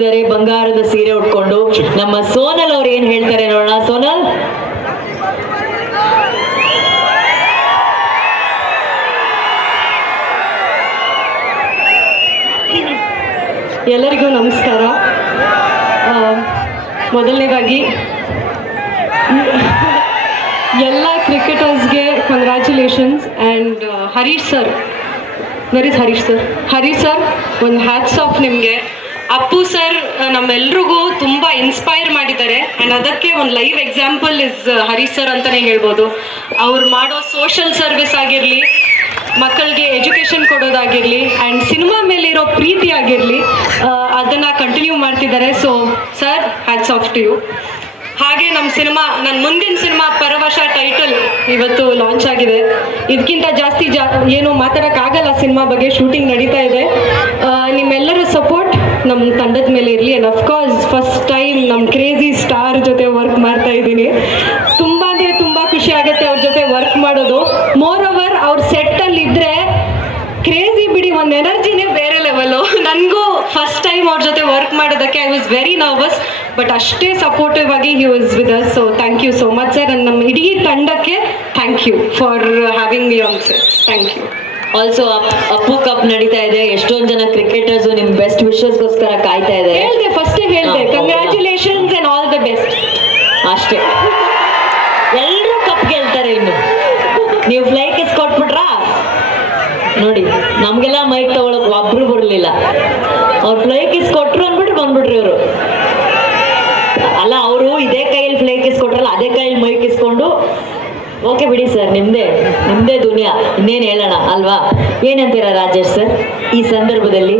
ಬಂಗಾರದ ಸೀರೆ ಉಟ್ಕೊಂಡು ನಮ್ಮ ಸೋನಲ್ ಅವ್ರು ಏನ್ ಹೇಳ್ತಾರೆ ನೋಡೋಣ? ಸೋನಲ್? ಎಲ್ಲರಿಗೂ ನಮಸ್ಕಾರ. ಮೊದಲನೇದಾಗಿ, ಎಲ್ಲ ಕ್ರಿಕೆಟರ್ಸ್ಗೆ congratulations and Harish sir where is Harish sir Harish sir ಒಂದು ಹ್ಯಾಟ್ಸ್ ಆಫ್ ನಿಮಗೆ. ಅಪ್ಪು ಸರ್ ನಮ್ಮೆಲ್ರಿಗೂ ತುಂಬಾ ಇನ್ಸ್ಪೈರ್ ಮಾಡಿದ್ದಾರೆ. ಅಂಡ್ ಅದಕ್ಕೆ ಒಂದು live example is Hari sir ಅಂತಾನೆ ಹೇಳ್ಬೋದು. ಅವ್ರು ಮಾಡೋ ಸೋಷಿಯಲ್ ಸರ್ವಿಸ್ ಆಗಿರಲಿ, ಮಕ್ಕಳಿಗೆ ಎಜುಕೇಶನ್ ಕೊಡೋದಾಗಿರಲಿ ಆ್ಯಂಡ್ ಸಿನಿಮಾ ಮೇಲಿರೋ ಪ್ರೀತಿ ಆಗಿರಲಿ ಅದನ್ನು ಕಂಟಿನ್ಯೂ ಮಾಡ್ತಿದ್ದಾರೆ. So sir hats off to you ಹಾಗೆ ನಮ್ಮ ಸಿನಿಮಾ ನನ್ನ ಮುಂದಿನ ಸಿನಿಮಾ ಪರವಶ ಟೈಟಲ್ ಇವತ್ತು ಲಾಂಚ್ ಆಗಿದೆ. ಇದಕ್ಕಿಂತ ಜಾಸ್ತಿ ಜಾ, ಏನು ಮಾತಾಡೋಕ್ಕಾಗಲ್ಲ ಸಿನಿಮಾ ಬಗ್ಗೆ ಶೂಟಿಂಗ್ ನಡೀತಾ ಇದೆ. ನಿಮ್ಮೆಲ್ಲರ ಸಪೋರ್ಟ್ ನಮ್ಮ ತಂಡದ ಮೇಲೆ ಇರಲಿ. And of course first time ನಮ್ಮ ಕ್ರೇಜಿ ಸ್ಟಾರ್ ಜೊತೆ ವರ್ಕ್ ಮಾಡ್ತಾ ಇದ್ದೀನಿ. ತುಂಬ ಅಂದರೆ ತುಂಬ ಖುಷಿ ಆಗುತ್ತೆ ಅವ್ರ ಜೊತೆ ವರ್ಕ್ ಮಾಡೋದು. ಮೋರ್ ಓವರ್ ಅವ್ರ ಸೆಟ್ಟಲ್ಲಿ ಇದ್ದರೆ ಕ್ರೇಜಿ ಬಿಡಿ, ಒಂದು ಎನರ್ಜಿನೇ ಬೇರೆ ಲೆವೆಲ್ಲು ನನಗೂ ಫಸ್ಟ್ ಟೈಮ್ ಅವ್ರ ಜೊತೆ ವರ್ಕ್ ಮಾಡೋದಕ್ಕೆ I was very nervous but ಅಷ್ಟೇ ಸಪೋರ್ಟಿವ್ ಆಗಿ he was with us so thank you so much sir ನಮ್ಮ ಇಡೀ ತಂಡಕ್ಕೆ thank you for having me on sir thank you also Appu cup ನಡೀತಾ ಇದೆ. ಎಷ್ಟೊಂದ್ ಜನ ಕ್ರಿಕೆಟರ್ಸ್ ನಿಮ್ ಬೆಸ್ಟ್ ವಿಶಸ್ಗೋಸ್ಕರ ಕಾಯ್ತಾ ಇದೆ ಹೇಳ್ದೆ ಫಸ್ಟ್ ಹೇಳ್ದೆ. ಹಾ, ಅಂಡ್ ಆಲ್ ದ ಬೆಸ್ಟ್ ಅಷ್ಟೇ. ಎಲ್ಲರೂ ಕಪ್ ಗೆಲ್ತಾರೆ ಇನ್ನು. ನೀವು ಫ್ಲೈ ಕಿಸ್ ಕೊಟ್ಬಿಟ್ರಾ? ನೋಡಿ ನಮ್ಗೆಲ್ಲ ಮೈಕ್ ತಗೊಳಕ್ ಒಬ್ರು ಬರ್ಲಿಲ್ಲ. ಅವ್ರು ಫ್ಲೈ ಕಿಸ್ ಕೊಟ್ರು ಅಂದ್ಬಿಟ್ರು ಬಂದ್ಬಿಟ್ರಿ ಅವರು ಅಲ್ಲ ಅವರು ಇದೇ ಕೈಯಲ್ಲಿ ಫ್ಲೈ ಕಿಸ್ ಕೊಟ್ರಲ್ಲ ಅದೇ ಕೈಯಲ್ಲಿ ಮೈಕ್ ಇಸ್ಕೊಂಡು ಓಕೆ ಬಿಡಿ ಸರ್ ನಿಮ್ದೇ ನಿಮ್ದೇ ದುನಿಯಾ ಇನ್ನೇನು ಹೇಳೋಣ ಅಲ್ವಾ? ಏನಂತೀರಾ ರಾಜೇಶ್ ಸರ್ ಈ ಸಂದರ್ಭದಲ್ಲಿ?